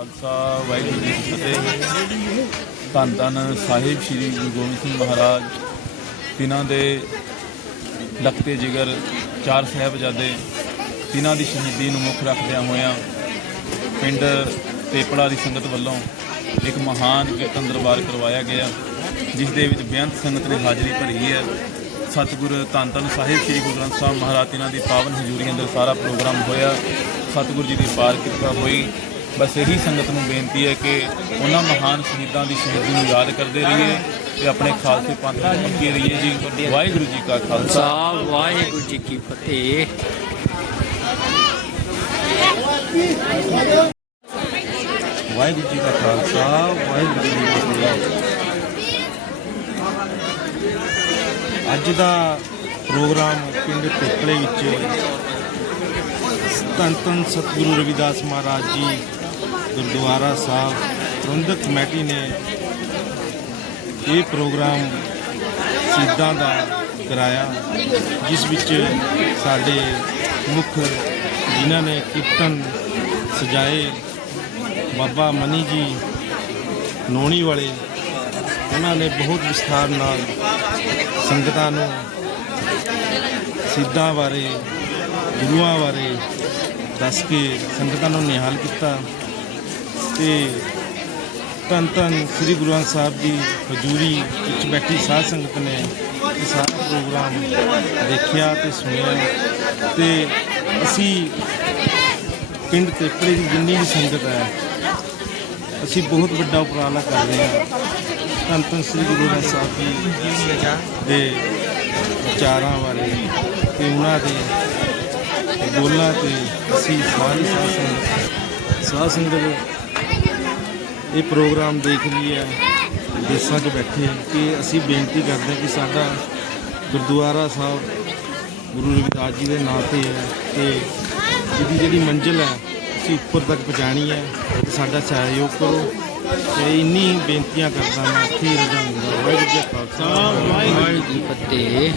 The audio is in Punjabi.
ਖਾਲਸਾ, ਵਾਹਿਗੁਰੂ ਜੀ ਕੀ ਫਤਿਹ। ਧੰਨ ਧੰਨ ਸਾਹਿਬ ਸ੍ਰੀ ਗੁਰੂ ਗੋਬਿੰਦ ਸਿੰਘ ਮਹਾਰਾਜ, ਤਿਨਾਂ ਦੇ ਲਖਤੇ ਜਿਗਰ, ਚਾਰ ਸਾਹਿਬਜ਼ਾਦੇ, ਤਿਨਾਂ ਦੀ ਸ਼ਹੀਦੀ ਨੂੰ ਮੁੱਖ ਰੱਖਦਿਆਂ ਹੋਇਆਂ ਪਿੰਡ ਤੇਪੜਾ ਦੀ ਸੰਗਤ ਵੱਲੋਂ ਇੱਕ ਮਹਾਨ ਕੀਰਤਨ ਦਰਬਾਰ ਕਰਵਾਇਆ ਗਿਆ, ਜਿਸ ਦੇ ਵਿੱਚ ਬੇਅੰਤ ਸੰਗਤ ਨੇ ਹਾਜ਼ਰੀ ਭਰੀ ਹੈ। ਸਤਿਗੁਰ ਧੰਨ ਧੰਨ ਸਾਹਿਬ ਸ੍ਰੀ ਗੁਰੂ ਗ੍ਰੰਥ ਸਾਹਿਬ ਮਹਾਰਾਜ, ਤਿਨਾਂ ਦੀ ਪਾਵਨ ਹਜ਼ੂਰੀ ਅੰਦਰ ਸਾਰਾ ਪ੍ਰੋਗਰਾਮ ਹੋਇਆ। ਸਤਿਗੁਰ ਜੀ ਦੀ ਪਾਰ ਕਿਰਪਾ ਹੋਈ। ਬਸ ਇਹੀ ਸੰਗਤ ਨੂੰ ਬੇਨਤੀ ਹੈ ਕਿ ਉਹਨਾਂ ਮਹਾਨ ਸ਼ਹੀਦਾਂ ਦੀ ਸ਼ਹੀਦੀ ਨੂੰ ਯਾਦ ਕਰਦੇ ਰਹੀਏ ਤੇ ਆਪਣੇ ਖਾਲਸੇ ਪੰਥ ਨੂੰ ਪੱਕੇ ਰਹੀਏ ਜੀ। ਵਾਹਿਗੁਰੂ ਜੀ ਕਾ ਖਾਲਸਾ। ਵਾਹਿਗੁਰੂ ਜੀ ਕੀ ਫਤਿਹ। ਵਾਹਿਗੁਰੂ ਜੀ ਕਾ ਖਾਲਸਾ ਵਾਹਿਗੁਰੂ ਜੀ ਕੀ ਫਤਿਹ। ਅੱਜ ਦਾ ਪ੍ਰੋਗਰਾਮ ਪਿੰਡ ਟੋਕਲੇ ਵਿੱਚ ਧੰਨ ਧੰਨ ਸਤਿਗੁਰੂ ਰਵਿਦਾਸ ਮਹਾਰਾਜ ਜੀ ਗੁਰਦੁਆਰਾ ਸਾਹਿਬ ਪ੍ਰਬੰਧਕ ਕਮੇਟੀ ਨੇ ਇਹ ਪ੍ਰੋਗਰਾਮ ਸਿੱਧਾਂ ਦਾ ਕਰਾਇਆ, ਜਿਸ ਵਿੱਚ ਸਾਡੇ ਮੁੱਖ ਜਿਨ੍ਹਾਂ ਨੇ ਕੀਰਤਨ ਸਜਾਏ, ਬਾਬਾ ਮਨੀ ਜੀ ਨੋਣੀ ਵਾਲੇ, ਉਹਨਾਂ ਨੇ ਬਹੁਤ ਵਿਸਥਾਰ ਨਾਲ ਸੰਗਤਾਂ ਨੂੰ ਸਿੱਧਾਂ ਬਾਰੇ, ਗੁਰੂਆਂ ਬਾਰੇ ਦੱਸ ਕੇ ਸੰਗਤਾਂ ਨੂੰ ਨਿਹਾਲ ਕੀਤਾ। ਤੇ ਧੰਨ ਧੰਨ ਸ੍ਰੀ ਗੁਰੂ ਗ੍ਰੰਥ ਸਾਹਿਬ ਦੀ ਹਜ਼ੂਰੀ ਵਿੱਚ ਬੈਠੀ ਸਾਧ ਸੰਗਤ ਨੇ ਇਹ ਸਾਰਾ ਪ੍ਰੋਗਰਾਮ ਦੇਖਿਆ ਤੇ ਸੁਣਿਆ। ਤੇ ਅਸੀਂ ਪਿੰਡ ਤੇਪੜੇ ਦੀ ਜਿੰਨੀ ਵੀ ਸੰਗਤ ਹੈ, ਅਸੀਂ ਬਹੁਤ ਵੱਡਾ ਉਪਰਾਲਾ ਕਰ ਰਹੇ ਹਾਂ। ਧੰਨ ਧੰਨ ਸ੍ਰੀ ਗੁਰੂ ਗ੍ਰੰਥ ਸਾਹਿਬ ਜੀ ਦੇ ਵਿਚਾਰਾਂ ਬਾਰੇ ਤੇ ਉਹਨਾਂ ਦੇ ਬੋਲਾਂ ਤੇ ਅਸੀਂ ਸਾਰੀ ਸਾਧ ਸੰਗਤ ਸਾਧ ਸੰਗਤ ਇਹ ਪ੍ਰੋਗਰਾਮ ਦੇਖ ਲਈ ਹੈ ਦੇਸਾਂ 'ਚ ਬੈਠੇ ਕਿ ਅਸੀਂ ਬੇਨਤੀ ਕਰਦੇ ਹਾਂ ਕਿ ਸਾਡਾ ਗੁਰਦੁਆਰਾ ਸਾਹਿਬ ਗੁਰੂ ਰਵਿਦਾਸ ਜੀ ਦੇ ਨਾਂ ਤੇ ਹੈ ਤੇ ਇਹਦੀ ਜਿਹੜੀ ਮੰਜ਼ਿਲ ਹੈ, ਅਸੀਂ ਉੱਪਰ ਤੱਕ ਪਹੁੰਚਾਣੀ ਹੈ ਤੇ ਸਾਡਾ ਸਹਿਯੋਗ ਕਰੋ ਤੇ ਇੰਨੀ ਬੇਨਤੀਆਂ ਕਰਦਾ ਮੈਂ ਇੱਥੇ ਹੀ ਵਾਹਿਗੁਰੂ ਜੀ ਕਾ ਖਾਲਸਾ। ਵਾਹਿਗੁਰੂ ਜੀ ਫਤਿਹ।